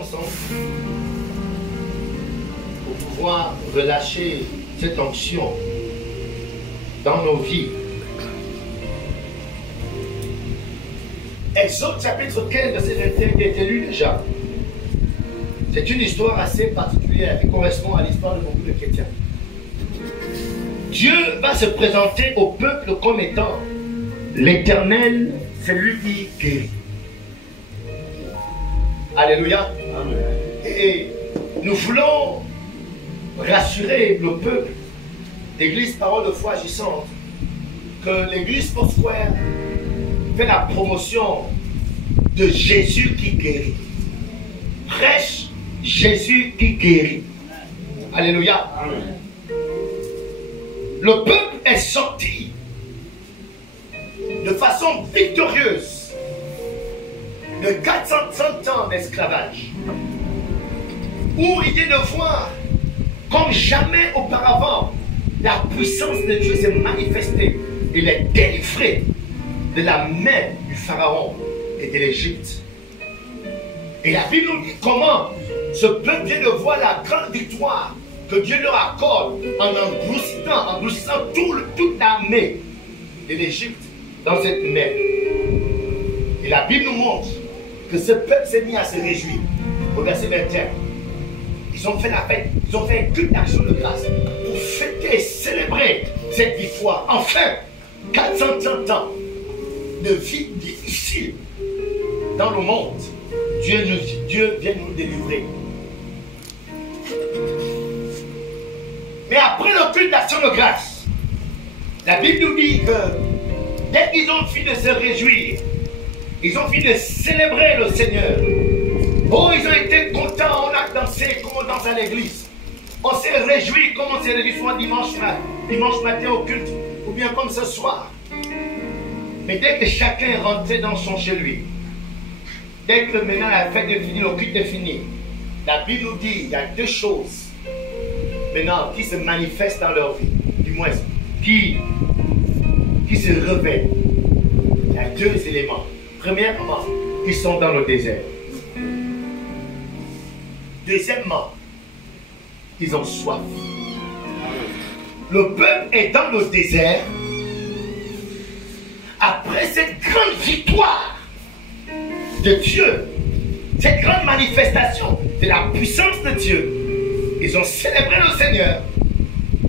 ensemble pour pouvoir relâcher cette onction dans nos vies. Exode chapitre 15, verset 21 qui a été lu déjà. C'est une histoire assez particulière qui correspond à l'histoire de beaucoup de chrétiens. Dieu va se présenter au peuple comme étant l'Éternel, celui qui guérit. Alléluia. Amen. Et nous voulons rassurer le peuple d'Église Parole de Foi Agissante que l'Église Foursquare fait la promotion de Jésus qui guérit. Prêche Jésus qui guérit. Alléluia. Amen. Le peuple est sorti de façon victorieuse de 430 ans d'esclavage, où il est de voir comme jamais auparavant la puissance de Dieu s'est manifestée. Il est délivré de la main du Pharaon et de l'Égypte. Et la Bible nous dit comment ce peuple vient de voir la grande victoire que Dieu leur accorde en engloutissant toute l'armée de l'Égypte dans cette mer. Et la Bible nous montre que ce peuple s'est mis à se réjouir. Au verset 21, ils ont fait la fête, ils ont fait un culte d'action de grâce pour fêter et célébrer cette victoire. Enfin, 430 ans de vie difficile dans le monde, Dieu vient nous délivrer. Mais après le culte d'action de grâce, la Bible nous dit que dès qu'ils ont fini de se réjouir, ils ont fini de célébrer le Seigneur. Oh, ils ont été contents, on a dansé comme on danse à l'église. On s'est réjoui comme on s'est réjoui soit dimanche matin au culte, ou bien comme ce soir. Mais dès que chacun est rentré dans son chez lui, dès que maintenant la fête est finie, le culte est fini, la Bible nous dit il y a deux choses maintenant qui se manifestent dans leur vie, du moins qui se révèlent. Il y a deux éléments. Premièrement, ils sont dans le désert. Deuxièmement, ils ont soif. Le peuple est dans le désert. Après cette grande victoire de Dieu, cette grande manifestation de la puissance de Dieu, ils ont célébré le Seigneur.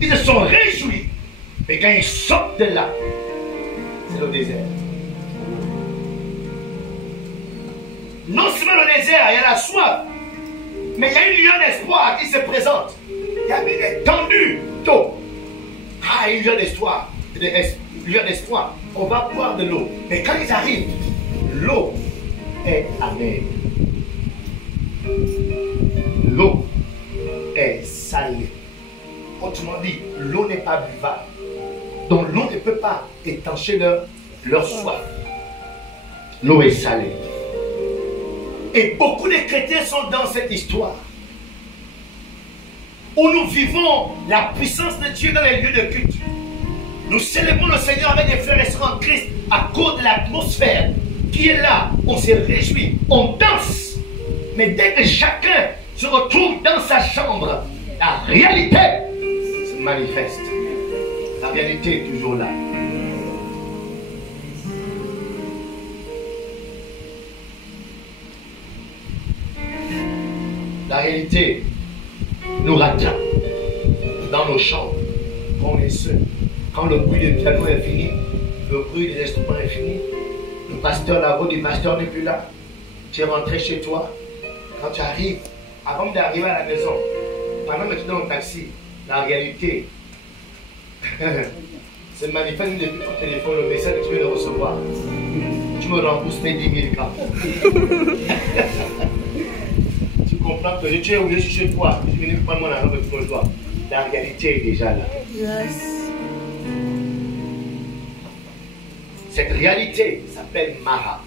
Ils se sont réjouis. Mais quand ils sortent de là, c'est le désert. Non seulement le désert, il y a la soif, mais il y a une lueur d'espoir qui se présente. Il y a une étendue d'eau. Ah, une lueur d'espoir. On va boire de l'eau. Mais quand ils arrivent, l'eau est amère. L'eau est salée. Autrement dit, l'eau n'est pas buvable. Donc l'eau ne peut pas étancher leur soif. L'eau est salée. Et beaucoup de chrétiens sont dans cette histoire où nous vivons la puissance de Dieu dans les lieux de culte. Nous célébrons le Seigneur avec des frères et sœurs en Christ à cause de l'atmosphère qui est là. On se réjouit, on danse. Mais dès que chacun se retrouve dans sa chambre, la réalité se manifeste. La réalité est toujours là. La réalité nous rattrape dans nos chambres quand on est seul. Quand le bruit du piano est fini, le bruit des instruments est fini, le pasteur, la voix du pasteur n'est plus là. Tu es rentré chez toi. Quand tu arrives, avant d'arriver à la maison, pendant que tu es dans le taxi, la réalité se manifeste depuis ton téléphone, le message que tu viens de recevoir. Tu me rembourses mes 10 000 francs. Tu comprends que tu es où je suis chez toi. Tu viens de prendre mon argent pour toi. La réalité est déjà là. Yes. Cette réalité s'appelle Mara.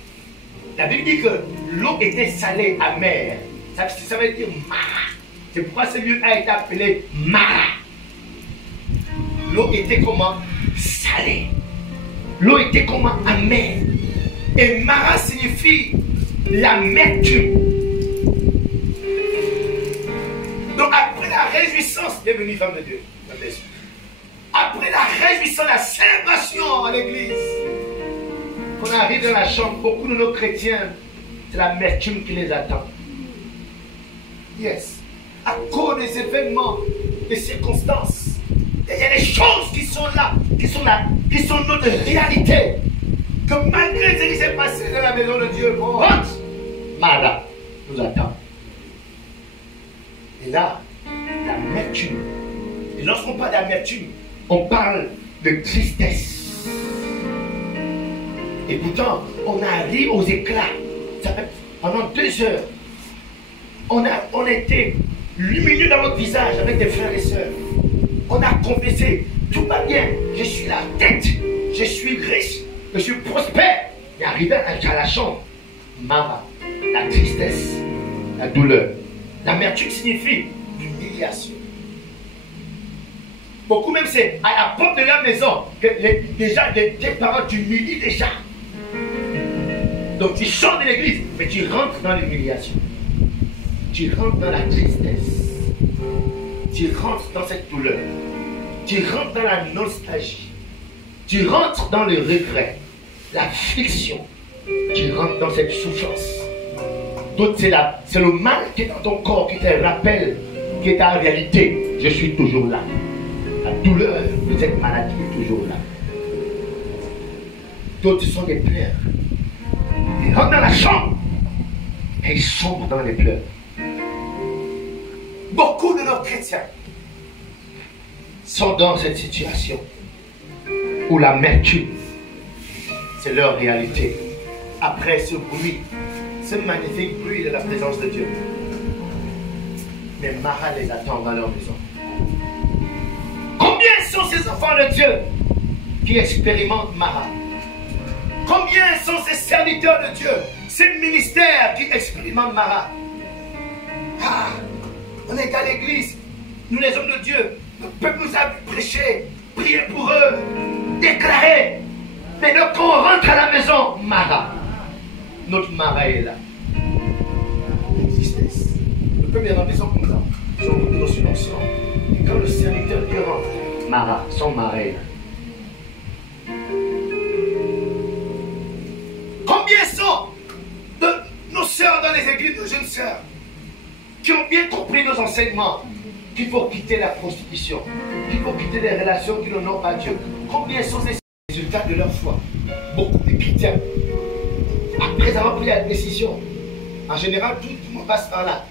La Bible dit que l'eau était salée, amère. Ça veut dire Mara. C'est pourquoi ce lieu a été appelé Mara. L'eau était comment? Salée. L'eau était comment? Amère. Et Mara signifie l'amertume. devenue femme de Dieu. Après la réjouissance, la célébration à l'église, quand on arrive dans la chambre, beaucoup de nos chrétiens, c'est l'amertume qui les attend. Yes. À cause des événements, des circonstances, il y a des choses qui sont là, qui sont notre réalité. Que malgré ce qui s'est passé dans la maison de Dieu, Mara nous attend. Et là, l'amertume. Et lorsqu'on parle d'amertume, on parle de tristesse. Et pourtant, on a ri aux éclats. Ça fait, pendant 2 heures, on était lumineux dans notre visage avec des frères et sœurs. On a confessé, tout va bien, je suis la tête, je suis riche, je suis prospère. Et arrivé à la chambre, Mara, la tristesse, la douleur. L'amertume signifie l'humiliation. Beaucoup même c'est à la porte de la maison que déjà tes parents t'humilient déjà. Donc tu sors de l'église, mais tu rentres dans l'humiliation. Tu rentres dans la tristesse. Tu rentres dans cette douleur. Tu rentres dans la nostalgie. Tu rentres dans le regret, l'affliction. Tu rentres dans cette souffrance. Donc c'est le mal qui est dans ton corps qui te rappelle qui est ta réalité. Je suis toujours là. La douleur de cette maladie est toujours là. D'autres sont des pleurs. Ils rentrent dans la chambre et ils sombrent dans les pleurs. Beaucoup de nos chrétiens sont dans cette situation où l'amertume, c'est leur réalité. Après ce bruit, ce magnifique bruit de la présence de Dieu. Mais Mara les attend dans leur maison. Combien sont ces enfants de Dieu qui expérimentent Mara? Combien sont ces serviteurs de Dieu, ces ministères qui expérimentent Mara? Ah, on est à l'église, nous les hommes de Dieu, le peuple nous a prêché, prié pour eux, déclaré. Mais donc quand on rentre à la maison, Mara, notre Mara est là. Une tristesse. Le peuple est rempli son content, son retour sur l'ensemble. Et quand le serviteur Dieu rentre, Mara, son Mara est là. Combien sont de nos sœurs dans les églises, nos jeunes sœurs, qui ont bien compris nos enseignements, qu'il faut quitter la prostitution, qu'il faut quitter les relations qui n'honorent pas Dieu? Combien sont ces résultats de leur foi? Beaucoup de chrétiens, après avoir pris la décision, en général, tout le monde passe par là.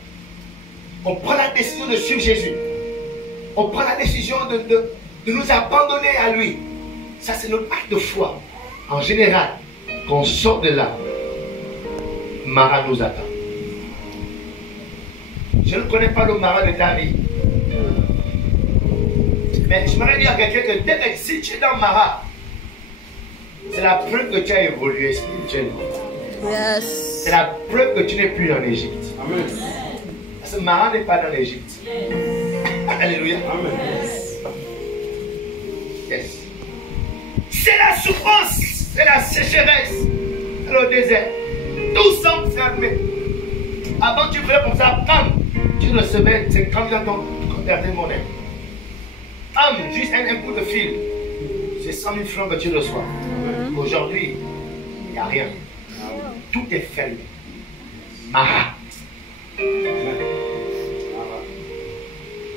On prend la décision de suivre Jésus. On prend la décision de nous abandonner à lui. Ça, c'est notre acte de foi. En général, quand on sort de là, Mara nous attend. Je ne connais pas le Mara de ta vie. Mais je m'aurais dit à quelqu'un que dès que si tu es dans Mara, c'est la preuve que tu as évolué spirituellement. Yes. C'est la preuve que tu n'es plus en Égypte. Amen. Parce que Mara n'est pas dans l'Égypte. Alléluia. Amen. Yes. C'est la souffrance, c'est la sécheresse, c'est le désert. Tout semble fermé. Avant tu faisais comme ça, tu recevais 50 000 dans ton carte de monnaie. Juste un coup de fil. C'est 100 000 francs que tu reçois. Aujourd'hui, il n'y a rien. Tout est fermé. Mara.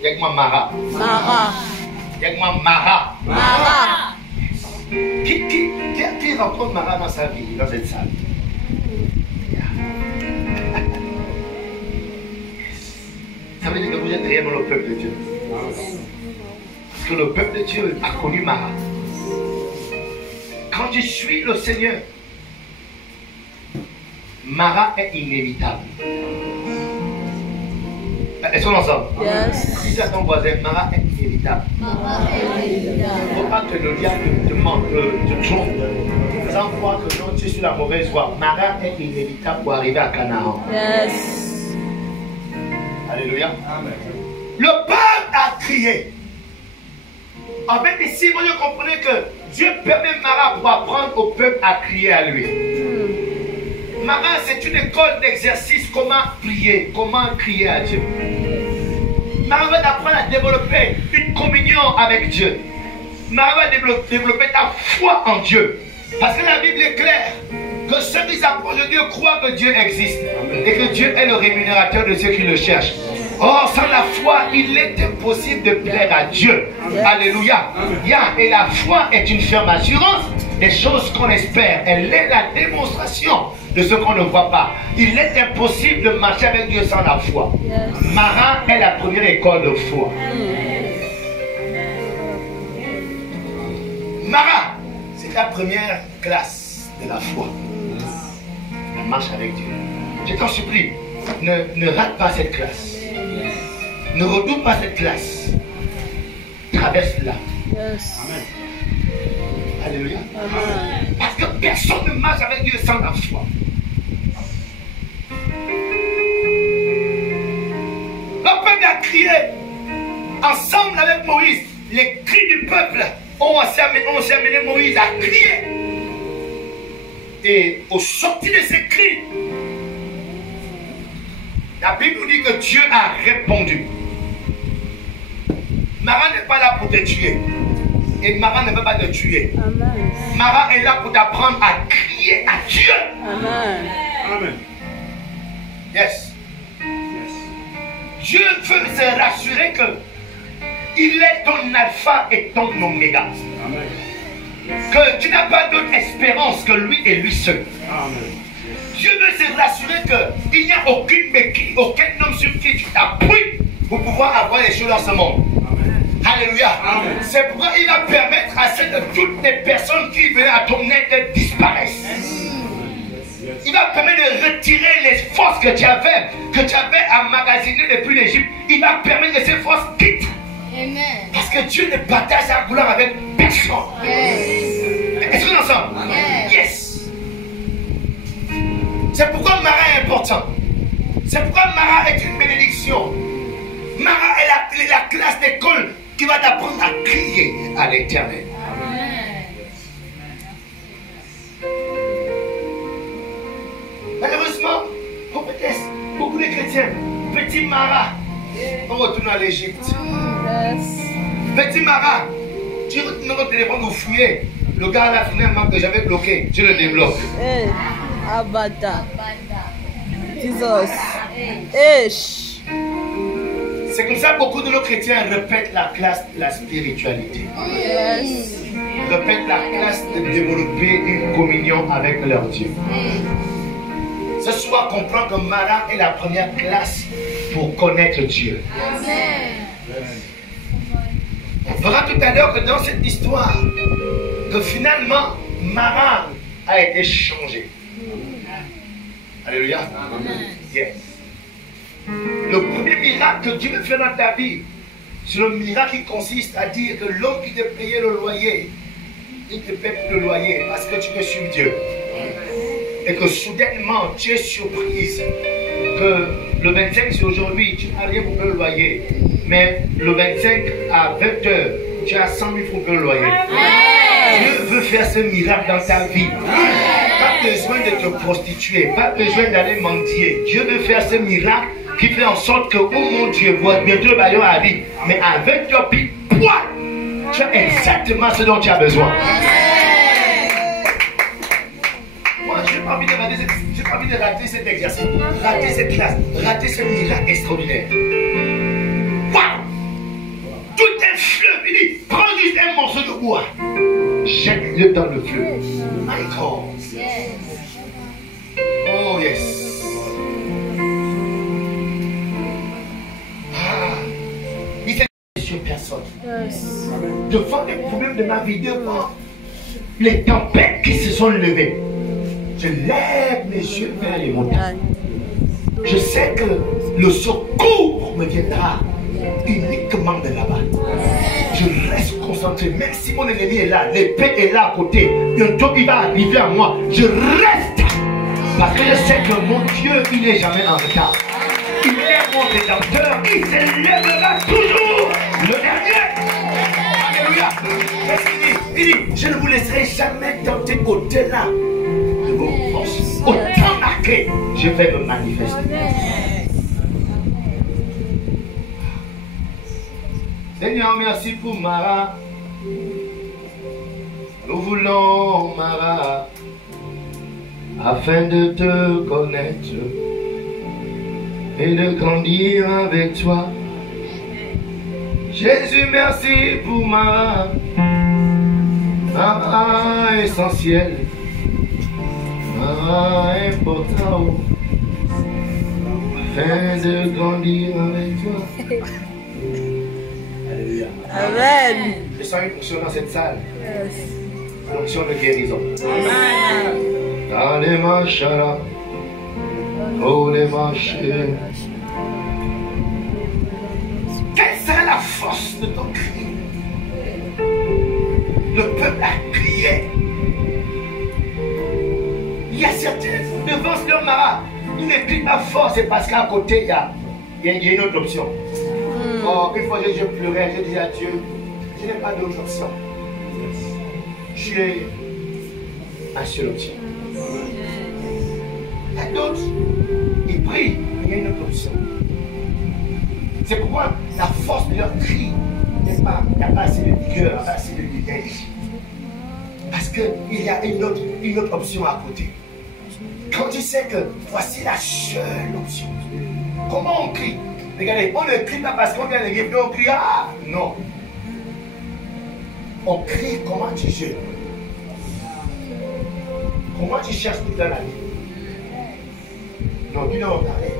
Avec-moi Mara. Mara. Avec-moi Mara. Mara. Qui rencontre Mara dans sa vie, dans cette salle? Ça veut dire que vous êtes réellement le peuple de Dieu. Parce que le peuple de Dieu a connu Mara. Quand tu suis le Seigneur, Mara est inévitable. Est-ce qu'on ensemble? Yes. Dis à ton voisin, Mara est inévitable. Il ne faut pas que le diable te trompe. Sans croire que non, tu es sur la mauvaise voie. Mara est inévitable pour arriver à Canaan. Yes. Alléluia. Amen. Le peuple a crié. En fait, ici, vous comprenez que Dieu permet Mara pour apprendre au peuple à crier à lui. Mara, c'est une école d'exercice. Comment prier, comment crier à Dieu. Marie va t'apprendre à développer une communion avec Dieu. Marie va développer ta foi en Dieu. Parce que la Bible est claire que ceux qui s'approchent de Dieu croient que Dieu existe et que Dieu est le rémunérateur de ceux qui le cherchent. Or, sans la foi, il est impossible de plaire à Dieu. Alléluia. Et la foi est une ferme assurance des choses qu'on espère. Elle est la démonstration de ce qu'on ne voit pas. Il est impossible de marcher avec Dieu sans la foi. Marin est la première école de foi. Mara, c'est la première classe de la foi. La marche avec Dieu. Je t'en supplie, ne rate pas cette classe. Ne redoute pas cette classe. Traverse-la. Amen. Alléluia. Amen. Parce que personne ne marche avec Dieu sans la foi. Le peuple a crié ensemble avec Moïse. Les cris du peuple ont amené Moïse à crier. Et au sortir de ces cris, la Bible nous dit que Dieu a répondu. Mara n'est pas là pour te tuer. Et Mara ne veut pas te tuer. Amen. Mara est là pour t'apprendre à crier à Dieu. Amen. Amen. Yes. Dieu veut se rassurer que il est ton alpha et ton oméga. Amen. Que tu n'as pas d'autre espérance que lui et lui seul. Amen. Dieu veut se rassurer qu'il n'y a aucun homme sur qui tu t'appuies pour pouvoir avoir les choses dans ce monde. Alléluia. C'est pourquoi il va permettre à toutes les personnes qui venaient à ton aide de disparaître. Il va permettre de retirer les forces que tu avais emmagasinées depuis l'Égypte. Il va permettre que ces forces quittent. Amen. Parce que Dieu ne partage sa gloire avec personne. Yes. Est-ce qu'on est ensemble? Yes. C'est pourquoi Mara est important. C'est pourquoi Mara est une bénédiction. Mara est la classe d'école qui va t'apprendre à crier à l'Éternel. Malheureusement, beaucoup de chrétiens, petit Mara, on retourne à l'Égypte. Petit Mara, tu retournes au téléphone, vous fouillez. Le gars là, finalement, que j'avais bloqué, je le débloque. Abada. Jesus. C'est comme ça que beaucoup de nos chrétiens répètent la classe de la spiritualité. Yes. Répètent la classe de développer une communion avec leur Dieu. Ce soir, comprends que Mara est la première classe pour connaître Dieu. Amen. On verra tout à l'heure que dans cette histoire, que finalement, Mara a été changé. Alléluia. Amen. Yes. Le premier miracle que Dieu veut faire dans ta vie, c'est le miracle qui consiste à dire que l'homme qui te payait le loyer, il te paie plus le loyer parce que tu peux suivre Dieu. Et que soudainement, tu es surprise que le 25 c'est aujourd'hui, tu n'as rien pour payer le loyer. Mais le 25 à 20h, tu as 100 000 pour payer le loyer. Dieu veut faire ce miracle dans ta vie. Pas besoin de te prostituer, pas besoin d'aller mendier. Dieu veut faire ce miracle qui fait en sorte que, oh mon Dieu, bientôt le baillon arrive. Mais avec ton pied, tu as exactement ce dont tu as besoin. Moi, je n'ai pas envie de rater cet exercice, rater cette classe, rater ce miracle extraordinaire. Waouh! Tout est fleuve. Il dit, prends juste un morceau de bois, jette-le dans le fleuve. My God. Oh yes. Il s'est sur personne. Yes. Devant les problèmes de ma vie, devant les tempêtes qui se sont levées, je lève mes yeux vers les montagnes. Je sais que le secours me viendra uniquement de là-bas. Je reste concentré, même si mon ennemi est là, l'épée est là à côté, bientôt il va arriver à moi. Je reste parce que je sais que mon Dieu, il n'est jamais en retard. Il est mon rédempteur, il se lèvera toujours le dernier. Alléluia. Il dit, je ne vous laisserai jamais tenter au-delà de vos forces. Au temps marqué, je vais me manifester. Seigneur, merci pour Mara. Nous voulons Mara afin de te connaître et de grandir avec toi. Jésus, merci pour Mara, Mara essentielle, Mara important, afin de grandir avec toi. Alléluia. Amen. Je sens une onction dans cette salle. Yes. Une onction de guérison. Amen. Dans les machas, oh les marchés. Quelle sera la force de ton cri? Le peuple a crié. Il y a certains devant leur mara. Ils ne crient pas fort, c'est parce qu'à côté, il y a une autre option. Oh, une fois je pleurais, je disais à Dieu, je n'ai pas d'autre option. J'ai un seul option. Il y a d'autres, ils prient, mais il y a une autre option. C'est pourquoi la force de leur cri n'est pas, il n'y a pas assez de vigueur, pas assez de énergie. Parce qu'il y a une autre option à côté. Quand tu sais que voici la seule option, comment on crie? Regardez, on ne crie pas parce qu'on vient de guérir, on crie, ah non. On crie comment tu jeûnes. Comment tu cherches tout dans la vie. Non, tu n'en parler.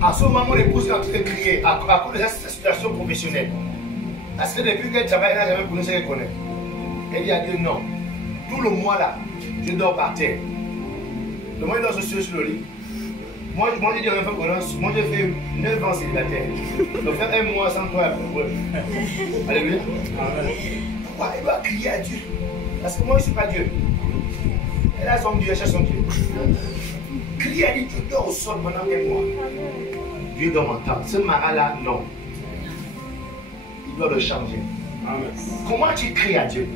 À ce moment, mon épouse est en train de crier à cause de sa situation professionnelle. Parce que depuis qu'elle travaille, elle n'a jamais connu ce qu'elle connaît. Elle dit à Dieu non. Tout le mois là, je dors par terre. Le mois, je dors sur le lit. Moi, je dis à moi, j'ai fait 9 ans célibataire. Je vais faire un mois sans toi. Alléluia. Pourquoi elle doit crier à Dieu? Parce que moi, je ne suis pas Dieu. Elle a son Dieu, elle cherche son Dieu. Crier à Dieu, tu dors au sol pendant un mois. Dieu doit m'entendre. Ce mara-là, non. Il doit le changer. Amen. Comment tu cries à Dieu?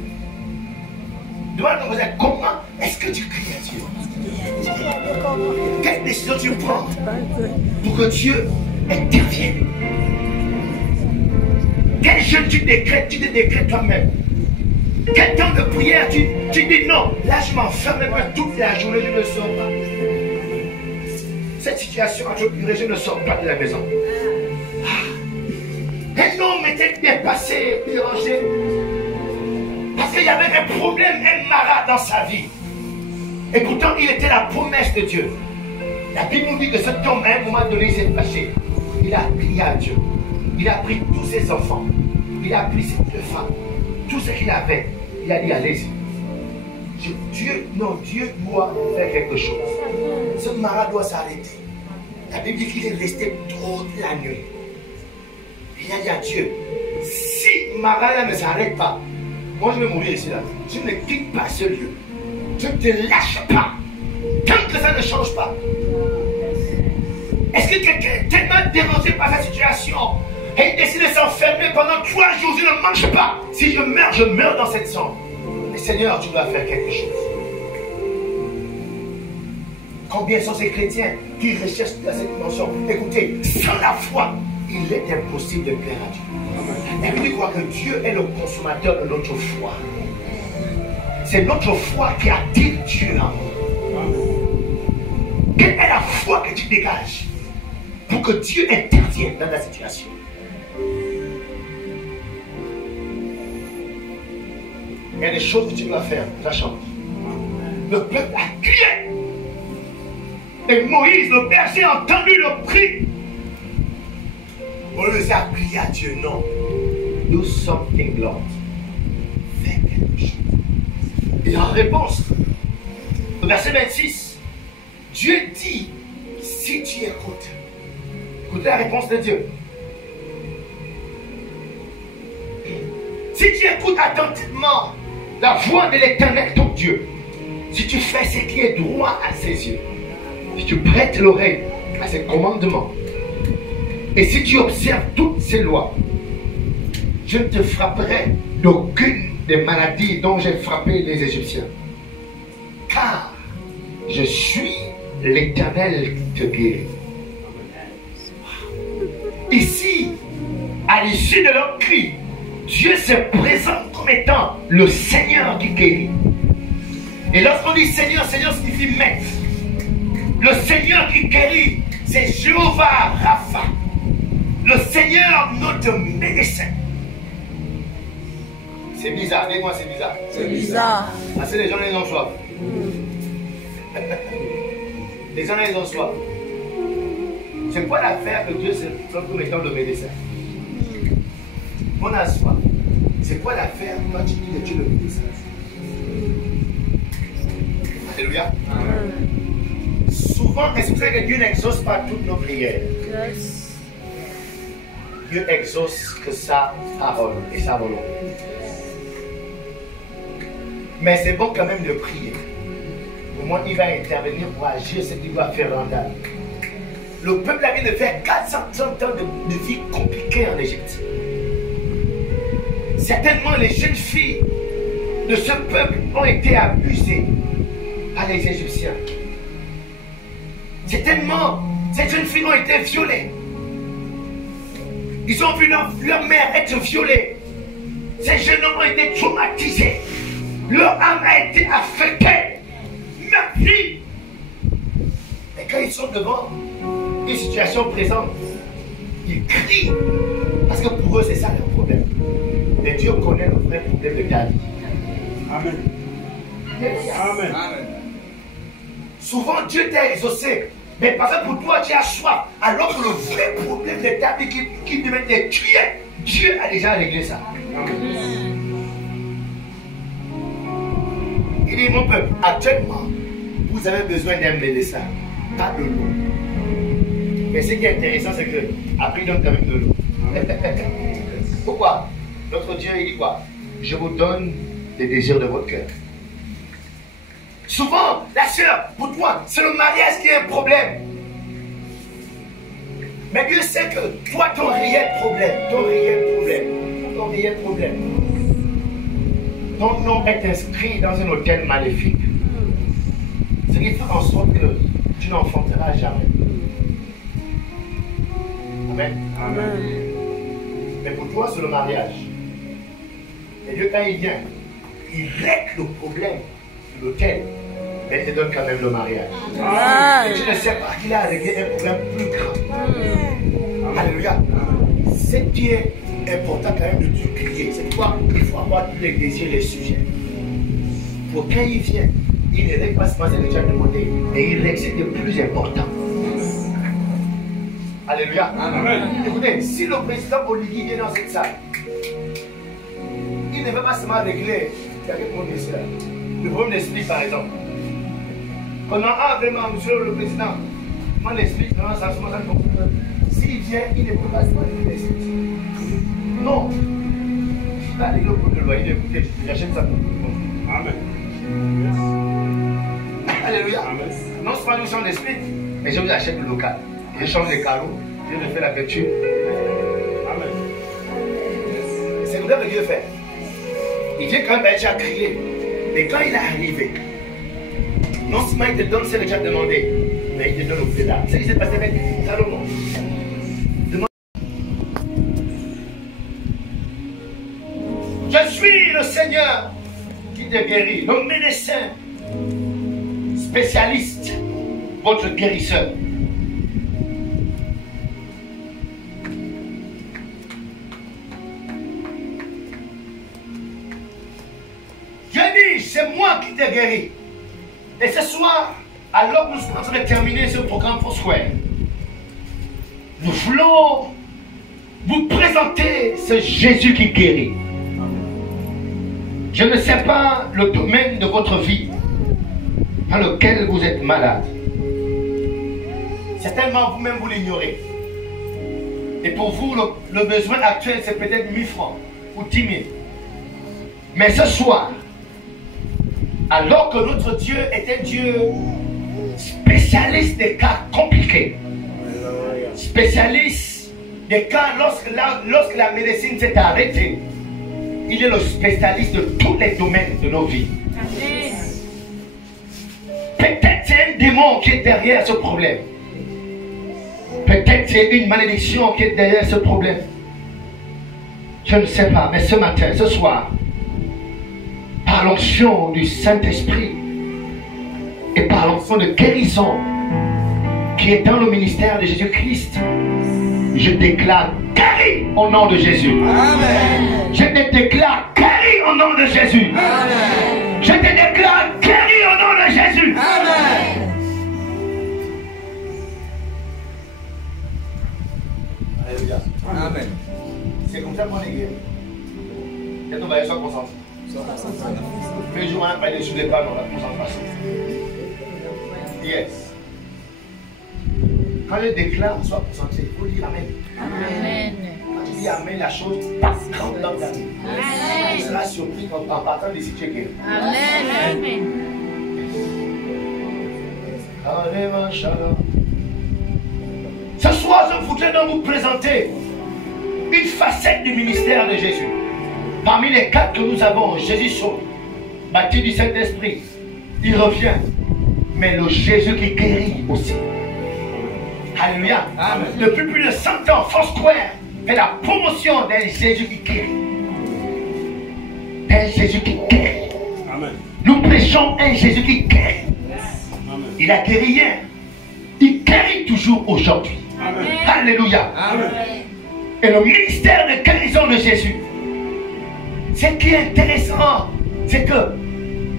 Demande-moi comment est-ce que tu cries à Dieu? Quelle décision tu prends pour que Dieu intervienne? Quel jeûne tu décrètes? Tu te décrètes toi-même. Quel temps de prière tu dis non? Là je m'enferme toute la journée, je ne sors pas. Cette situation a trop duré, je ne sors pas de la maison. Un homme était dépassé, dérangé. Parce qu'il y avait un problème, un mara dans sa vie. Et pourtant, il était la promesse de Dieu. La Bible nous dit que cet homme, à un moment donné, il s'est fâché. Il a crié à Dieu. Il a pris tous ses enfants. Il a pris ses 2 femmes. Tout ce qu'il avait. Il a dit, allez-y. Dieu doit faire quelque chose. Ce mara doit s'arrêter. La Bible dit qu'il est resté toute la nuit. Il a dit à Dieu, si mara ne s'arrête pas, moi je vais mourir ici là. Je ne quitte pas ce lieu. Je ne te lâche pas. Tant que ça ne change pas. Est-ce que quelqu'un est tellement dérangé par sa situation et il décide de s'enfermer pendant 3 jours, je ne mange pas. Si je meurs dans cette zone. Mais Seigneur, tu dois faire quelque chose. Combien sont ces chrétiens qui recherchent dans cette dimension? Écoutez, sans la foi, il est impossible de plaire à Dieu. Et puis, crois que Dieu est le consommateur de notre foi. C'est notre foi qui attire Dieu en nous. Quelle est la foi que tu dégages pour que Dieu intervienne dans la situation? Il y a des choses que tu dois faire, ça change. Le peuple a crié. Et Moïse, le berger, a entendu le cri. On les a crié à Dieu, non. Do something, Lord. Fais quelque chose. Et en réponse, au verset 26, Dieu dit, si tu écoutes, écoutez la réponse de Dieu. Si tu écoutes attentivement la voix de l'Éternel, ton Dieu, si tu fais ce qui est droit à ses yeux, si tu prêtes l'oreille à ses commandements, et si tu observes toutes ces lois, je ne te frapperai d'aucune des maladies dont j'ai frappé les Égyptiens. Car je suis l'Éternel qui te guérit. Ici, à l'issue de leur cri, Dieu se présente comme étant le Seigneur qui guérit. Et lorsqu'on dit Seigneur, Seigneur signifie maître. Le Seigneur qui guérit, c'est Jéhovah Rapha. Le Seigneur, notre médecin. C'est bizarre, dis-moi c'est bizarre. C'est bizarre. Parce que les gens les ont soif. Les gens les ont soif. C'est quoi l'affaire que Dieu se présente comme étant le médecin? On a soif. C'est quoi l'affaire quand tu dis que Dieu est le médecin? Alléluia. Souvent, est-ce que Dieu n'exauce pas toutes nos prières? Yes. Dieu exauce que sa parole et sa volonté. Mais c'est bon quand même de prier. Au moins, il va intervenir pour agir ce qu'il doit faire en date. Le peuple a vient de faire 430 ans de vie compliquée en Égypte. Certainement, les jeunes filles de ce peuple ont été abusées par les Égyptiens. Certainement, ces jeunes filles ont été violées. Ils ont vu leur mère être violée. Ces jeunes hommes ont été traumatisés. Leur âme a été affectée. Meurtrie. Et quand ils sont devant une situation présente, ils crient. Parce que pour eux, c'est ça leur problème. Mais Dieu connaît le vrai problème de ta vie. Amen. Amen. Amen. Souvent, Dieu t'a exaucé. Mais parce que pour toi, tu as soif. Alors que le vrai problème de ta vie qui devait te tuer, Dieu a déjà réglé ça. Il dit, mon peuple, actuellement, vous avez besoin d'un médecin, pas de l'eau. Mais ce qui est intéressant, c'est que après, il donne quand même de l'eau. Pourquoi? Notre Dieu, il dit quoi? Je vous donne les désirs de votre cœur. Souvent, la sœur, pour toi, c'est le mariage qui est un problème. Mais Dieu sait que toi, ton réel problème, ton nom est inscrit dans un hôtel maléfique. Ce qui fait en sorte que tu n'enfanteras jamais. Amen. Amen. Mais pour toi, c'est le mariage. Et Dieu, quand il vient, il règle le problème de l'hôtel, mais il te donne quand même le mariage. Amen. Et tu ne sais pas qu'il a réglé un problème plus grand. Alléluia. Ce qui est important quand même de Dieu crier, c'est quoi? Il faut avoir tous les désirs et les sujets. Pour quand il vient, il ne règle pas seulement ce que tu as demandé, mais il règle ce qui est plus important. Alléluia. Amen. Écoutez, si le président Bolivie vient dans cette salle, il ne veut pas seulement régler le problème d'esprit, par exemple. Quand on a vraiment, monsieur le président, moi l'esprit, ça se passe comme ça. S'il vient, il ne peut pas seulement régler l'esprit. Non. Il va régler le problème de loyer, écoutez, j'achète ça pour tout le monde. Amen. Alléluia. Amen. Non seulement je change l'esprit, mais je vous achète le local. Je change les carreaux, je refais la peinture. Amen. C'est comme ça que Dieu fait. Il vient quand même déjà crier. Mais quand il est arrivé, non seulement il te donne ce que tu as demandé, mais il te donne au plus tard. C'est ce qui s'est passé avec Salomon. Je suis le Seigneur qui te guérit, le médecin, spécialiste, votre guérisseur. Je dis, c'est moi qui t'ai guéri. Et ce soir, alors que nous sommes en train de terminer ce programme Foursquare, nous voulons vous présenter ce Jésus qui guérit. Je ne sais pas le domaine de votre vie dans lequel vous êtes malade. Certainement vous-même vous l'ignorez. Et pour vous, le besoin actuel, c'est peut-être 1000 francs ou 10 000. Mais ce soir, alors que notre Dieu est un Dieu spécialiste des cas compliqués, spécialiste des cas lorsque la médecine s'est arrêtée, il est le spécialiste de tous les domaines de nos vies. Peut-être c'est un démon qui est derrière ce problème. Peut-être c'est une malédiction qui est derrière ce problème. Je ne sais pas, mais ce matin, ce soir, par l'onction du Saint-Esprit et par l'onction de guérison qui est dans le ministère de Jésus-Christ, je déclare guéri au nom de Jésus. Amen. Je te déclare guéri au nom de Jésus. Amen. Je te déclare guéri au nom de Jésus. Amen. Alléluia. Amen. C'est comme ça qu'on est guéri. Et on va y soit concentré. Le jour on va aller sur les pas dans la concentration. Yes. Quand je déclare, sois concentré. Il faut dire Amen. Amen. Quand tu dis Amen, la chose passe dans ta vie. Tu seras surpris en partant d'ici, tu es guéri. Amen. Amen. Shalom. Ce soir, je voudrais donc vous présenter une facette du ministère de Jésus. Parmi les 4 que nous avons, Jésus sauve, baptisé du Saint-Esprit, il revient. Mais le Jésus qui guérit aussi. Alléluia. Amen. Depuis plus de 100 ans, Foursquare fait la promotion d'un Jésus qui guérit. Un Jésus qui guérit. Amen. Nous prêchons un Jésus qui guérit. Amen. Il a guéri hier. Il guérit toujours aujourd'hui. Amen. Alléluia. Amen. Et le ministère de guérison de Jésus, ce qui est intéressant, c'est que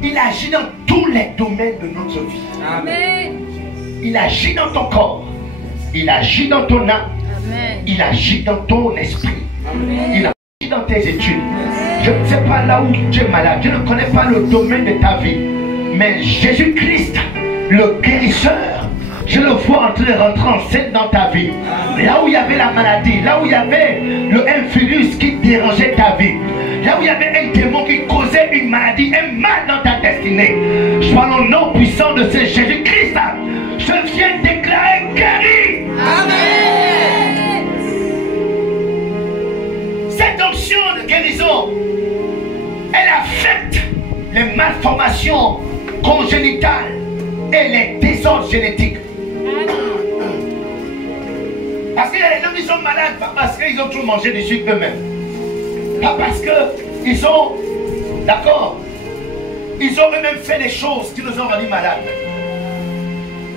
il agit dans tous les domaines de notre vie. Amen. Il agit dans ton corps. Il agit dans ton âme. Amen. Il agit dans ton esprit. Amen. Il agit dans tes études. Je ne sais pas là où tu es malade. Je ne connais pas le domaine de ta vie. Mais Jésus-Christ, le guérisseur, je le vois en train de rentrer en scène dans ta vie. Là où il y avait la maladie, là où il y avait un virus qui dérangeait ta vie, là où il y avait un démon qui causait une maladie, un mal dans ta destinée, je parle au nom puissant de ce Jésus-Christ. Je viens déclarer guéri. Amen. Cette onction de guérison, elle affecte les malformations congénitales et les désordres génétiques. Parce qu'il y a des gens qui sont malades, pas parce qu'ils ont tout mangé du sucre eux-mêmes. Pas parce qu'ils ont, d'accord, ils ont eux-mêmes fait des choses qui nous ont rendus malades.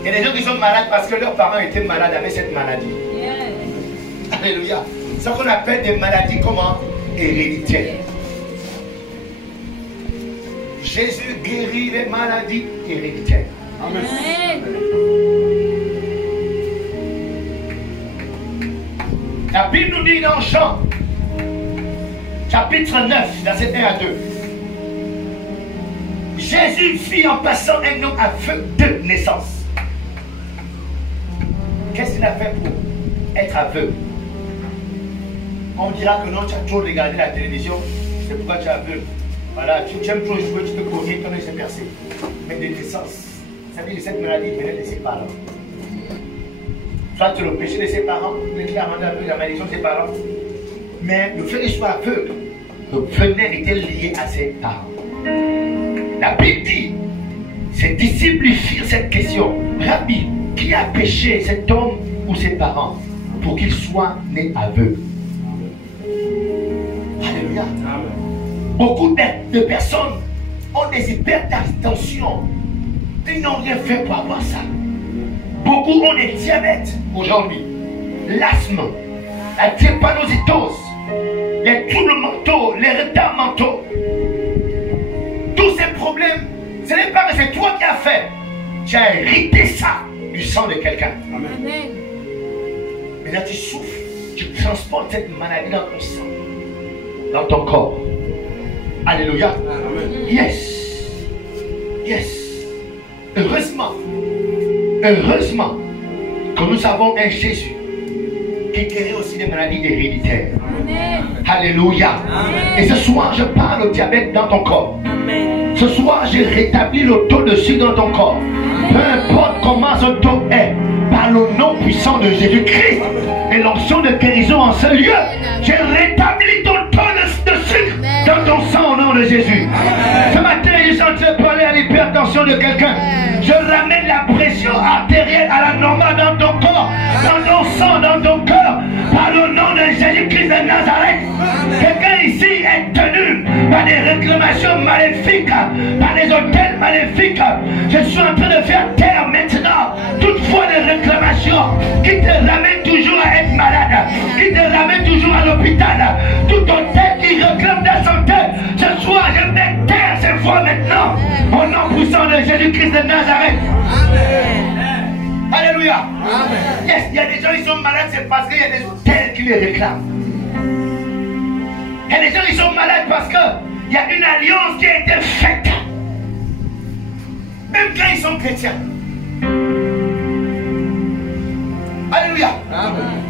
Il y a des gens qui sont malades parce que leurs parents étaient malades avec cette maladie. Alléluia. C'est ce qu'on appelle des maladies comment? Héréditaires. Jésus guérit les maladies héréditaires. Amen. La Bible nous dit dans Jean, chapitre 9, verset 1 à 2. Jésus vit en passant un homme aveugle de naissance. Qu'est-ce qu'il a fait pour être aveugle? On dira que non, tu as trop regardé la télévision, c'est pourquoi tu es aveugle. Voilà, tu aimes trop jouer, tu te corriges, ton œil s'est percé. Mais de naissance, ça veut dire que cette maladie venait de ses parents. Soit le péché de ses parents, clairement la malédiction de ses parents. Mais le fait qu'il soit aveugle était lié à ses parents. La Bible dit, ses disciples lui firent cette question. Rabbi, qui a péché, cet homme ou ses parents, pour qu'il soit né aveugle? Alléluia. Beaucoup de personnes ont des hypertensions. Ils n'ont rien fait pour avoir ça. Beaucoup ont des diabètes aujourd'hui, l'asthme, la drépanocytose, les troubles mentaux, les retards mentaux. Tous ces problèmes, ce n'est pas que c'est toi qui as fait. Tu as hérité ça du sang de quelqu'un. Amen. Mais là tu souffres, tu transportes cette maladie dans ton sang, dans ton corps. Alléluia. Amen. Yes. Yes. Heureusement que nous avons un Jésus qui guérit aussi des maladies héréditaires. Amen. Alléluia. Amen. Et ce soir, je parle au diabète dans ton corps. Amen. Ce soir, je rétablis le taux de sucre dans ton corps. Peu importe comment ce taux est, par le nom puissant de Jésus-Christ et l'onction de guérison en ce lieu, je rétablis ton taux de sucre dans ton sang au nom de Jésus. Ce matin, je suis en train de parler à l'hypertension de quelqu'un. Je ramène la pression artérielle à la normale dans ton corps, dans ton sang, dans ton cœur, par le nom de Jésus-Christ de Nazareth. Quelqu'un par des réclamations maléfiques, par des hôtels maléfiques. Je suis en train de faire taire maintenant toute foi de réclamation qui te ramène toujours à être malade, qui te ramène toujours à l'hôpital. Tout hôtel qui réclame ta santé, ce soir je mets taire ces voix maintenant au nom puissant de Jésus-Christ de Nazareth. Alléluia. Yes, il y a des gens qui sont malades, c'est parce qu'il y a des hôtels qui les réclament. Il y a des gens qui sont malades parce qu'il y a une alliance qui a été faite. Même quand ils sont chrétiens. Alléluia. Amen.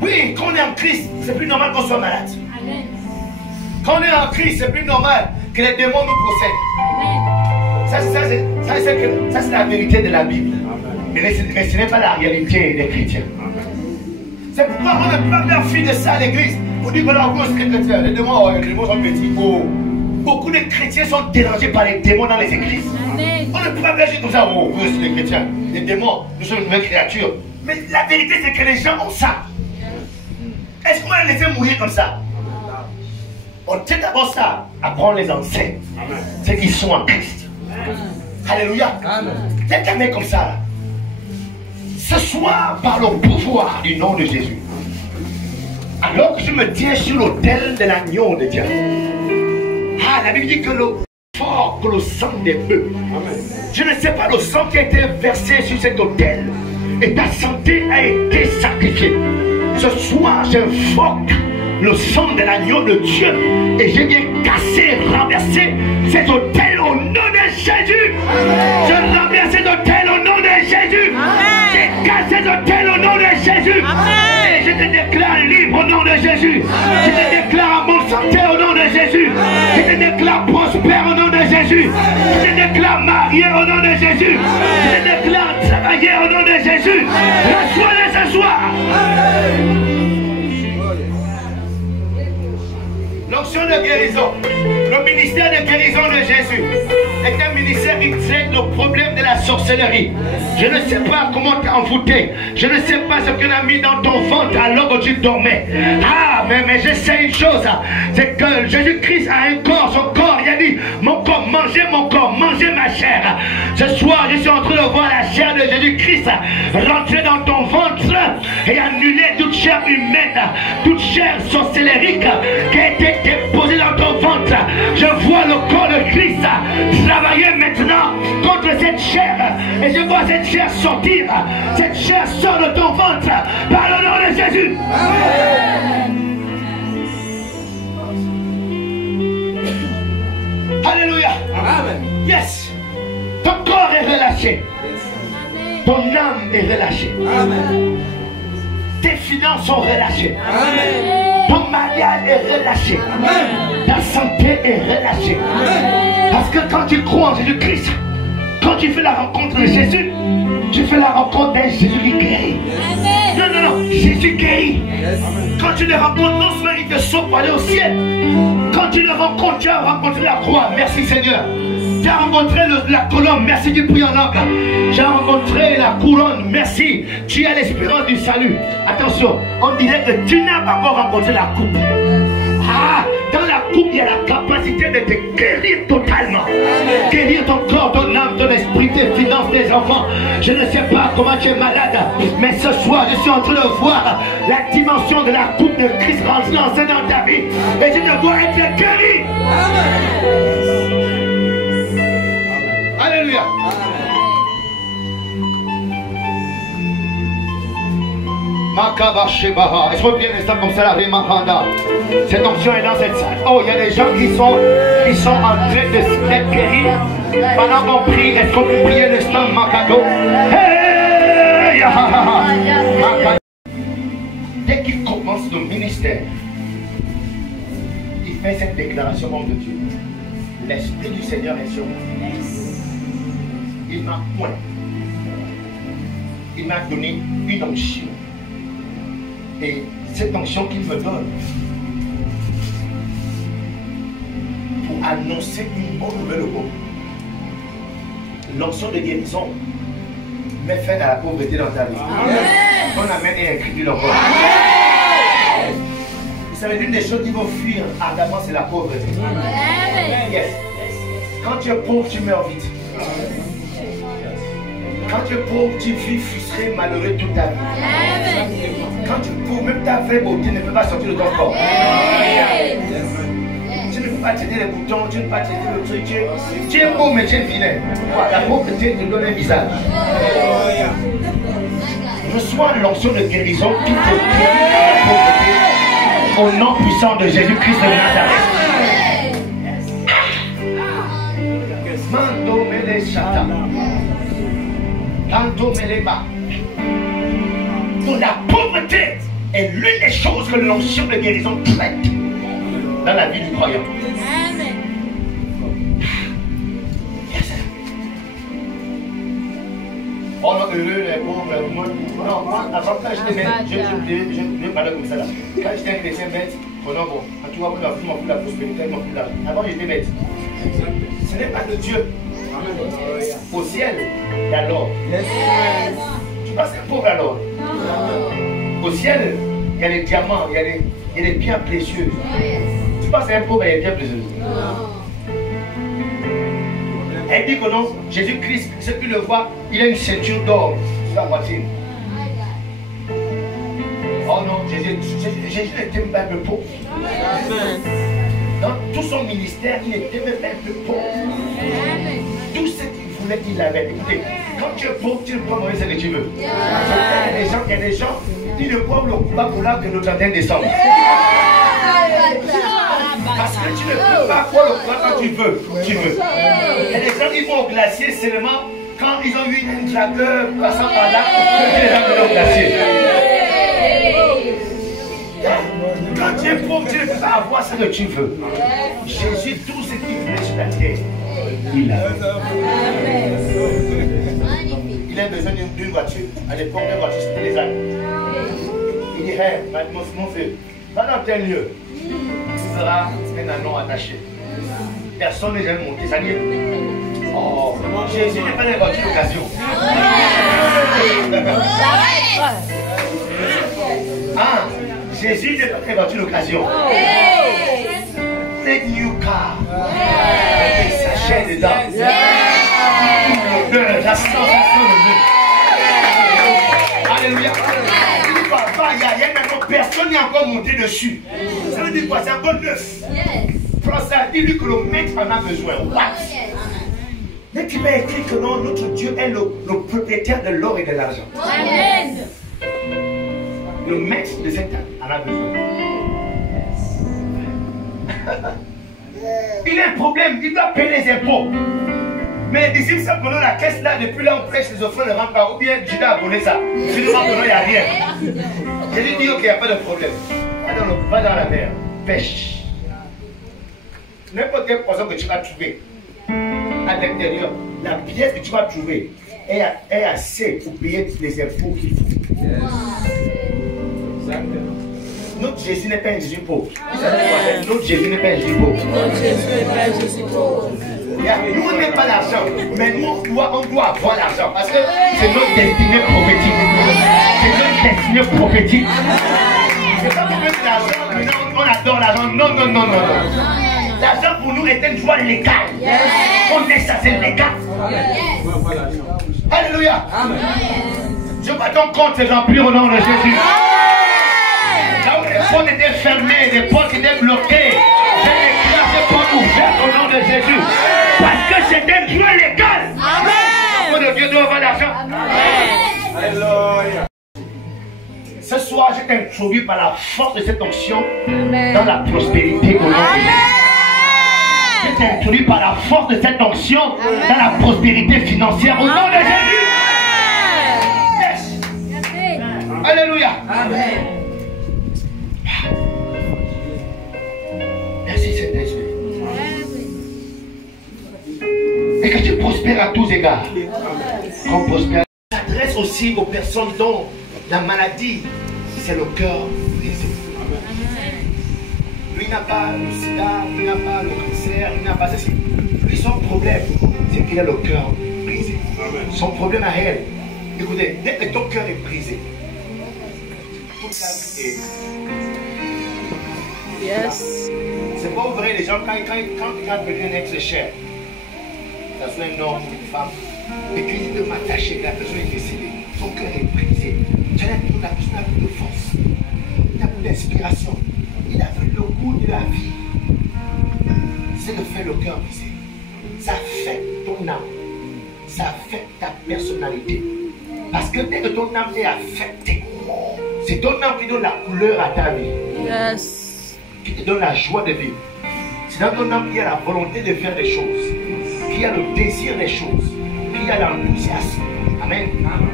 Oui, quand on est en Christ, c'est plus normal qu'on soit malade. Amen. Quand on est en Christ, c'est plus normal que les démons nous possèdent. Ça, c'est la vérité de la Bible. Mais ce n'est pas la réalité des chrétiens. C'est pourquoi on ne peut pas faire fi de ça à l'église. On dit que là, on est chrétien. Les démons sont petits. Oh. Beaucoup de chrétiens sont dérangés par les démons dans les églises. Amen. On ne peut pas faire juste comme ça. Oh, vous, c'est les chrétiens. Les démons, nous sommes une nouvelle créature. Mais la vérité, c'est que les gens ont ça. Est-ce qu'on va les laisser mourir comme ça? On tient d'abord ça, apprendre les anciens. C'est qu'ils sont en Christ. Alléluia. C'est jamais comme ça. Là. Ce soir, par le pouvoir du nom de Jésus, alors que je me tiens sur l'autel de l'agneau de Dieu, la Bible dit que le fort que le sang des bœufs. Je ne sais pas le sang qui a été versé sur cet autel et ta santé a été sacrifiée. Ce soir, j'invoque le sang de l'agneau de Dieu et je viens casser, renverser cet autel au nom de Jésus. Amen. Je renverse cet autel au nom de Jésus. Je casse cet autel au nom de Jésus. Amen. Et je te déclare libre au nom de Jésus. Amen. Je te déclare en bonne santé au nom de Jésus. Amen. Je te déclare prospère au nom de Jésus. Amen. Je te déclare marié au nom de Jésus. Amen. Je te déclare travailler au nom de Jésus. Reçois-le ce soir. Amen. L'onction de guérison, le ministère de guérison de Jésus est un ministère qui traite le problème de la sorcellerie. Je ne sais pas comment t'as envoûté. Je ne sais pas ce qu'on a mis dans ton ventre alors que tu dormais. Mais je sais une chose, c'est que Jésus-Christ a un corps, son corps, il a dit, mon corps, mangez ma chair. Ce soir, je suis en train de voir la chair de Jésus-Christ rentrer dans ton ventre et annuler toute chair humaine, toute chair sorcellérique qui a été déposée dans ton ventre. Je vois le corps de Christ travailler maintenant contre cette chair et je vois cette chair sortir. Cette chair sort de ton ventre par le nom de Jésus. Amen. Alléluia. Amen. Yes. Ton corps est relâché. Ton âme est relâchée. Amen. Tes finances sont relâchées. Amen. Ton mariage est relâché. Amen. Ta santé est relâchée. Amen. Parce que quand tu crois en Jésus-Christ, quand tu fais la rencontre de Jésus, tu fais la rencontre d'un Jésus qui guérit. Non, Jésus guérit. Quand tu le rencontres, non seulement il te sauve pour aller au ciel. Quand tu le rencontres, tu as rencontré la croix. Merci Seigneur. Tu as rencontré la colombe. Merci du prix en langue. Tu as rencontré la couronne. Merci. Tu as l'espérance du salut. Attention, on dirait que tu n'as pas encore rencontré la coupe. Dans la coupe, il y a la capacité de te guérir totalement. Amen. Guérir ton corps, ton âme, ton esprit, tes finances, tes enfants. Je ne sais pas comment tu es malade, mais ce soir, je suis en train de voir la dimension de la coupe de Christ rentrer dans ta vie. Et tu te vois être guéri. Amen. Alléluia. Est-ce qu'on peut bien l'instant comme ça là, cette onction est dans cette salle. Oh, il y a des gens qui sont en train d'être guéris. Pendant qu'on prie, est-ce qu'on peut prier l'instant Makado? Hey! Dès qu'il commence le ministère, il fait cette déclaration au nom de Dieu. L'Esprit du Seigneur est sur moi. Il m'a point. Il m'a donné une onction. Et cette onction qu'il me donne pour annoncer une bonne nouvelle au monde. L'onction de guérison met fin à la pauvreté dans ta vie. Ton amen est écrit dans le corps. Vous savez, l'une des choses qui vont fuir ardemment, c'est la pauvreté. Yes. Quand tu es pauvre, tu meurs vite. Quand tu es pauvre, tu vis frustré, malheureux toute ta vie. Quand tu es pauvre, même ta vraie beauté ne peut pas sortir de ton corps. Tu ne peux pas tenir les boutons, tu ne peux pas tenir le truc. Tu es pauvre, mais tu es vilain. La pauvreté te donne un visage. Reçois l'onction de guérison qui te guérit la pauvreté au nom puissant de Jésus-Christ de Nazareth. Mando mele chata. Mando mele ba. Donc la pauvreté est l'une des choses que l'onction de guérison traite dans la vie du croyant. Oh non, heureux les pauvres, moi. Non, moi, avant quand j'étais bête, je parlais comme ça là. Quand j'étais un chrétien bête, oh non, bon, quand tu vois que la vie m'en fout la prospérité, m'en fout l'argent. Avant j'étais bête. Ce n'est pas de Dieu. Au ciel, il y a l'or. Tu penses un pauvre alors? Au ciel, il y a les diamants, il y a les biens précieux. Tu penses un pauvre, il y a les biens précieux. Elle dit que non, Jésus-Christ, ceux qui le voient, il a une ceinture d'or sur la poitrine. Oh non, Jésus n'était même pas un peu pauvre. Dans tout son ministère, il n'était même pas un peu pauvre. Tout ce qu'il voulait, il l'avait. Écoutez, quand tu es pauvre, tu ne peux pas manger ce que tu veux. Il y a des gens qui ne boivent le Coca-Cola que le 31 décembre. Parce que tu ne peux pas boire le Coca quand tu veux. Il y a des gens qui vont au glacier seulement quand ils ont vu un dragueur passant par là, que les gens vont au glacier. Quand tu es pauvre, tu ne peux pas avoir ce que tu veux. Jésus, tout ce qu'il voulait sur la terre, il a. Il a besoin d'une voiture. À l'époque, d'une voiture, c'était les ânes. Il dit, hey, mon frère, va dans tel lieu. Tu feras un anneau attaché. Personne n'est jamais monté. Ça dit, oh, Jésus n'est pas une voiture d'occasion. Ah, Jésus n'est pas une voiture d'occasion. C'est new car. Avec des sachets dedans. La sensation de Dieu. Alléluia. Il y a maintenant personne n'est encore monté dessus. Ça veut dire quoi? C'est encore neuf. Ça dit-lui que le maître en a besoin. What? Mais tu m'as écrit que non, notre Dieu est le propriétaire de l'or et de l'argent. Amen. Le maître de cet âme en a besoin. Il a un problème, il doit payer les impôts. Mais les disciples sont venus à la caisse là, depuis là on prêche les offrandes, ne rentrent pas. Ou bien Judas a volé ça. Sinon, il n'y a rien. Jésus dit, ok, il n'y a pas de problème. Va dans la mer, pêche. N'importe quel poisson que tu vas trouver à l'intérieur, la pièce que tu vas trouver est assez pour payer les impôts qu'il faut. Notre Jésus n'est pas un Jésus pauvre. Notre Jésus n'est pas un Jésus pauvre. Nous, on n'est pas l'argent, mais nous, on doit avoir l'argent parce que c'est notre destinée prophétique. C'est notre destinée prophétique. C'est pas pour mettre l'argent, mais on adore l'argent. Non, non, non, non, non. L'argent pour nous est une joie légale. On est ça, c'est légal. Alléluia. Je vois ton compte se remplir au nom de Jésus. Là où les portes étaient fermées, les portes étaient bloquées, je déclare ces portes ouvertes au nom de Jésus. Parce que c'est une joie légale. Amen. Le Dieu doit avoir l'argent. Alléluia. Ce soir, je t'introduis par la force de cette onction dans la prospérité au nom de Jésus. Je t'introduis par la force de cette onction dans la prospérité financière au nom de Jésus. Yes. Alléluia. Amen. Merci Saint-Esprit. Et que tu prospères à tous égards. Qu'on prospère. S'adresse aussi aux personnes dont la maladie, c'est le cœur brisé. Lui n'a pas le sida, il n'a pas le cancer, il n'a pas ceci. Lui, son problème, c'est qu'il a le cœur brisé. Son problème à elle, écoutez, dès que ton cœur est brisé, toute la vie est... Yes. C'est pas vrai, les gens, quand ils regardent quelqu'un être cher, ça soit un homme ou une femme, et qu'ils peuvent m'attacher, la personne est décédée, son cœur est brisé. La personne n'a plus de force, il n'a plus d'inspiration, il a plus le goût de la vie. C'est le fait le cœur brisé. Ça affecte ton âme, ça affecte ta personnalité. Parce que dès que ton âme est affectée, c'est ton âme qui donne la couleur à ta vie. Yes. Qui te donne la joie de vivre. C'est dans ton âme qu'il y a la volonté de faire des choses, qu'il y a le désir des choses, qu'il y a l'enthousiasme. Amen.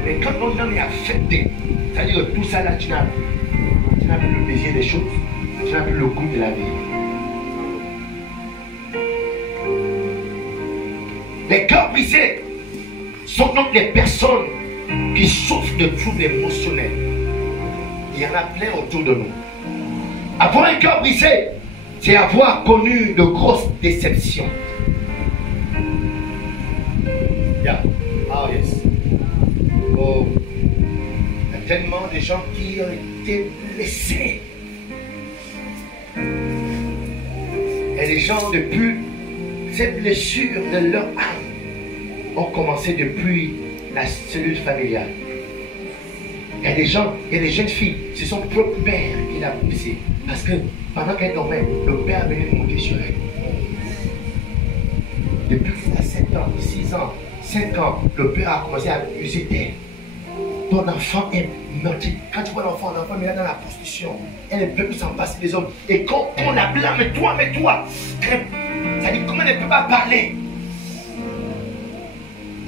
Mais quand ton âme est affectée, c'est-à-dire que tout ça là, tu n'as plus le désir des choses, tu n'as plus le goût de la vie. Les cœurs brisés sont donc des personnes qui souffrent de troubles émotionnels. Il y en a plein autour de nous. Avoir un cœur brisé, c'est avoir connu de grosses déceptions. Yeah. Ah yes. Oh. Il y a tellement de gens qui ont été blessés. Et les gens, depuis ces blessures de leur âme, ont commencé depuis la cellule familiale. Il y a des gens, il y a des jeunes filles, c'est son propre père qui l'a blessée. Parce que pendant qu'elle dormait, le père venait monter sur elle. Depuis qu'elle a 7 ans, 6 ans, 5 ans, le père a commencé à abuser d'elle. Ton enfant est meurtri. Quand tu vois l'enfant est là dans la prostitution. Elle ne peut plus s'en passer des hommes. Et quand on la blâme, mais toi, ça dit comment elle ne peut pas parler.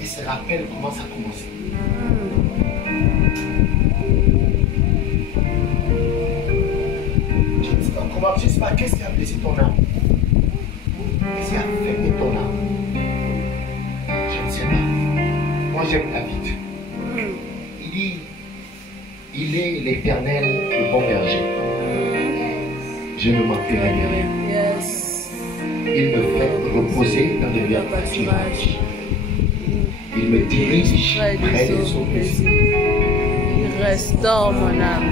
Et se rappelle comment ça a commencé. Je ne sais pas qu'est-ce qui a blessé ton âme. Qu'est-ce qui a affecté ton âme. Je ne sais pas. Moi j'aime David. Il dit, il est l'Éternel, le bon berger. Je ne manquerai rien. Yes. Il me fait reposer dans des verts pâturages. Il me dirige près de son plaisir. Il restaure mon âme.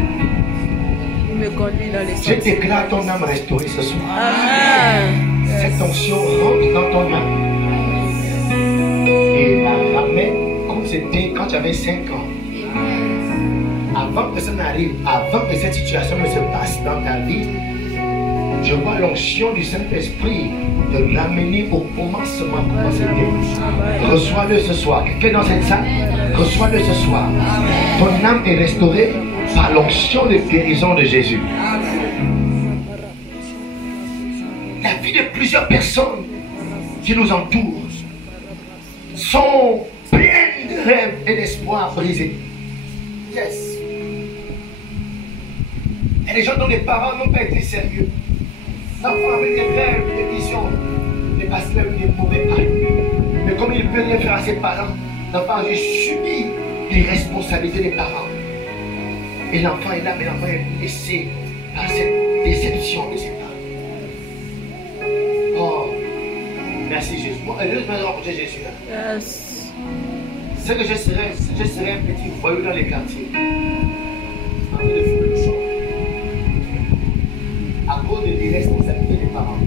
Il me conduit dans les Je sentiers. déclare ton âme restaurée ce soir. Amen. Cette onction rentre dans ton âme et la ramène comme c'était quand tu avais 5 ans. Avant que ça n'arrive, avant que cette situation ne se passe dans ta vie, je vois l'onction du Saint-Esprit te ramener au commencement comment c'était. Reçois-le ce soir. Quelqu'un dans cette salle, reçois-le ce soir. Ton âme est restaurée par l'onction de guérison de Jésus. La vie de plusieurs personnes qui nous entourent sont pleines de rêves et d'espoirs brisés. Yes. Il y a des gens dont les parents n'ont pas été sérieux. L'enfant avait des rêves, des visions, mais parce qu'il a eu des mauvais parents. Mais comme il ne peut rien faire à ses parents, l'enfant a subi les responsabilités des parents. Et l'enfant est là, mais l'enfant est blessé par cette déception de ses parents. Oh, merci Jésus. Moi, je vais rencontrer Jésus. Yes. C'est que je serai un petit voyou dans les quartiers. En train de fumer le champ. À cause de l'irresponsabilité des parents.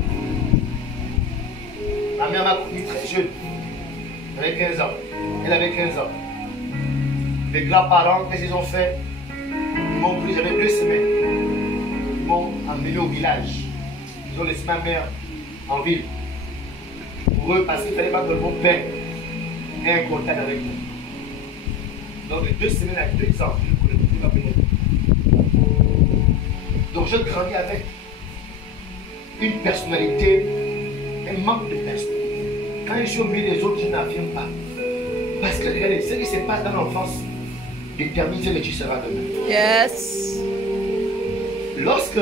Ma mère m'a connu très jeune. J'avais 15 ans. Elle avait 15 ans. Les grands-parents, qu'est-ce qu'ils ont fait? Ils m'ont pris, j'avais 2 semaines. Ils m'ont emmené au village. Ils ont laissé ma mère en ville. Pour eux, parce qu'il ne fallait pas que mon père ait un contact avec nous. Donc, de 2 semaines à 2 ans, je ne connais plus ma mère. Donc, je grandis avec une personnalité, un manque de personnalité. Quand je suis au milieu des autres, je n'affirme pas. Parce que regardez, ce qui se passe dans l'enfance détermine ce que tu seras demain. Yes. Lorsque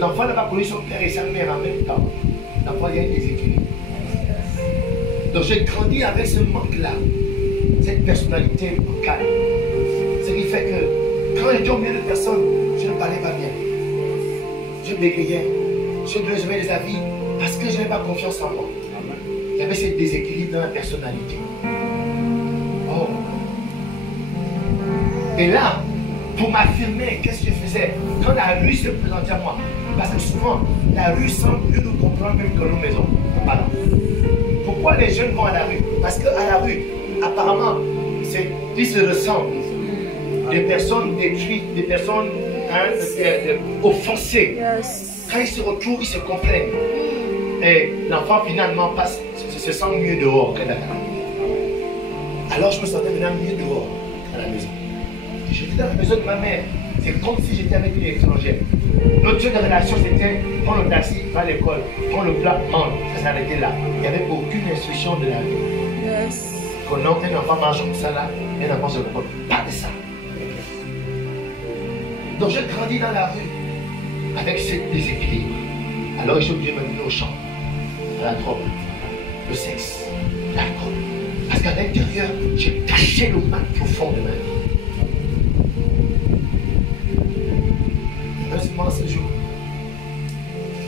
l'enfant n'a pas connu son père et sa mère en même temps, l'enfant il y a un déséquilibre. Donc j'ai grandi avec ce manque-là, cette personnalité calme. Ce qui fait que quand j'étais au milieu de personnes, je ne parlais pas bien. Je bégayais. Je devais des avis parce que je n'avais pas confiance en moi. Il y avait ce déséquilibre dans la personnalité. Oh. Et là, pour m'affirmer, qu'est-ce que je faisais quand la rue se présentait à moi? Parce que souvent, la rue semble mieux nous comprendre même que nos maisons. Voilà. Pourquoi les jeunes vont à la rue? Parce qu'à la rue, apparemment, ils se ressemblent. Des personnes détruites, des personnes offensées. Yes. Quand ils se retrouvent, ils se comprennent. Et l'enfant finalement se sent mieux dehors que dans la maison. Alors je me sentais maintenant mieux dehors à la maison. J'étais dans la maison de ma mère. C'est comme si j'étais avec une étrangère. Notre jeu de relation, c'était prendre le taxi, va à l'école, prendre le plat, mange. Ça s'arrêtait là. Il n'y avait aucune instruction de la vie. Yes. Quand un enfant mange comme ça là, un enfant se comporte. Pas de ça. Donc j'ai grandi dans la rue avec ce déséquilibre. Alors je suis obligé de me mettre au champ, à la drogue, le sexe, l'alcool. Parce qu'à l'intérieur, j'ai caché le mal profond de ma vie. Heureusement ce jour,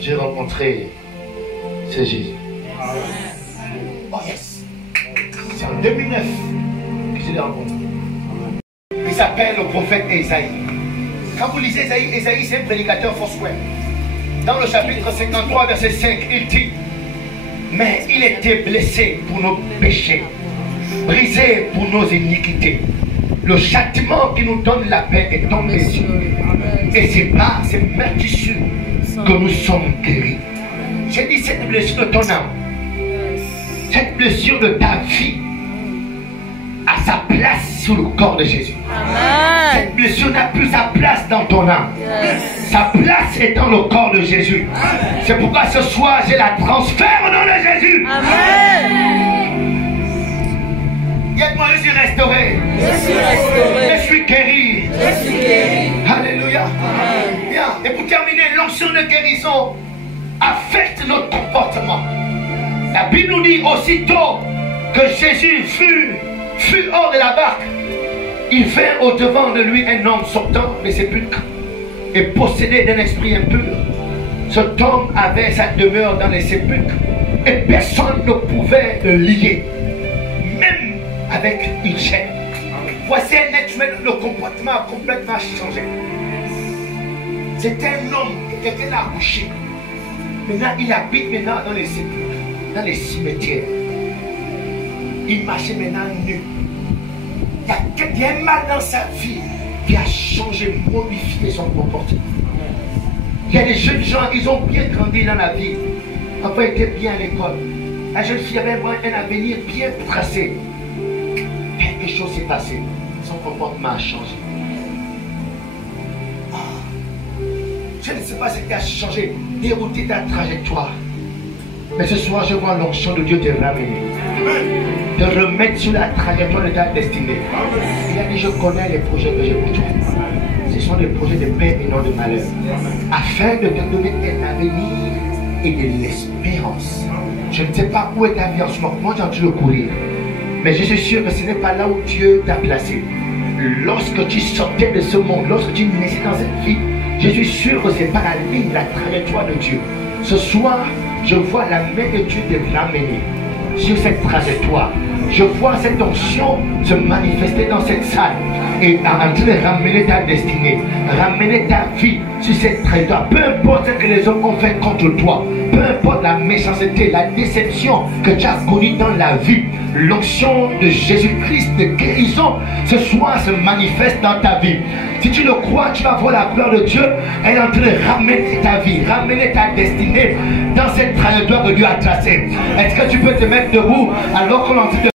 j'ai rencontré ce Jésus. Oh yes! C'est en 2009 que je l'ai rencontré. Il s'appelle le prophète Ésaïe. Quand vous lisez Ésaïe, Ésaïe c'est un prédicateur Foursquare. Dans le chapitre 53, verset 5, il dit: mais il était blessé pour nos péchés, brisé pour nos iniquités. Le châtiment qui nous donne la paix est tombé sur lui. Et c'est par ces meurtrissures que nous sommes guéris. J'ai dit cette blessure de ton âme, cette blessure de ta vie, a sa place sous le corps de Jésus. Amen. Cette blessure n'a plus sa place dans ton âme. Yes. Sa place est dans le corps de Jésus. C'est pourquoi ce soir, je la transfère au nom de Jésus. Amen. Dites-moi, je suis restauré. Je suis restauré. Je suis guéri. Je suis guéri. Alléluia. Amen. Bien. Et pour terminer, l'onction de guérison affecte notre comportement. La Bible nous dit aussitôt que Jésus fut hors de la barque, il vint au devant de lui un homme sortant des sépulcres et possédé d'un esprit impur. Cet homme avait sa demeure dans les sépulcres et personne ne pouvait le lier, même avec une chaîne. Voici un être humain, le comportement a complètement changé. C'était un homme qui était là couché. Maintenant, il habite maintenant dans les sépulcres, dans les cimetières. Il marchait maintenant nu. Il y a un mal dans sa vie qui a changé, modifié son comportement. Il y a des jeunes gens, ils ont bien grandi dans la vie. Papa était bien à l'école. La jeune fille avait un avenir bien tracé. Quelque chose s'est passé. Son comportement a changé. Je ne sais pas ce qui a changé, dérouté ta trajectoire. Mais ce soir, je vois l'onction de Dieu te ramener. Te remettre sur la trajectoire de ta destinée. Il a dit, je connais les projets que j'ai pour toi. Ce sont des projets de paix et non de malheur. Afin de te donner un avenir et de l'espérance. Je ne sais pas où est ta vie en ce moment. Moi, j'ai envie de courir. Mais je suis sûr que ce n'est pas là où Dieu t'a placé. Lorsque tu sortais de ce monde, lorsque tu naissais dans cette vie, je suis sûr que ce n'est pas la ligne, la trajectoire de Dieu. Ce soir, je vois la main de Dieu te ramener sur cette trajectoire. Je vois cette onction se manifester dans cette salle et en train de ramener ta destinée, ramener ta vie sur cette trajectoire. Peu importe ce que les hommes ont fait contre toi, peu importe la méchanceté, la déception que tu as connue dans la vie, l'onction de Jésus-Christ de guérison ce soir se manifeste dans ta vie. Si tu le crois, tu vas voir la gloire de Dieu. Elle est en train de ramener ta vie, ramener ta destinée dans cette trajectoire que Dieu a tracée. Est-ce que tu peux te mettre debout alors qu'on est en train de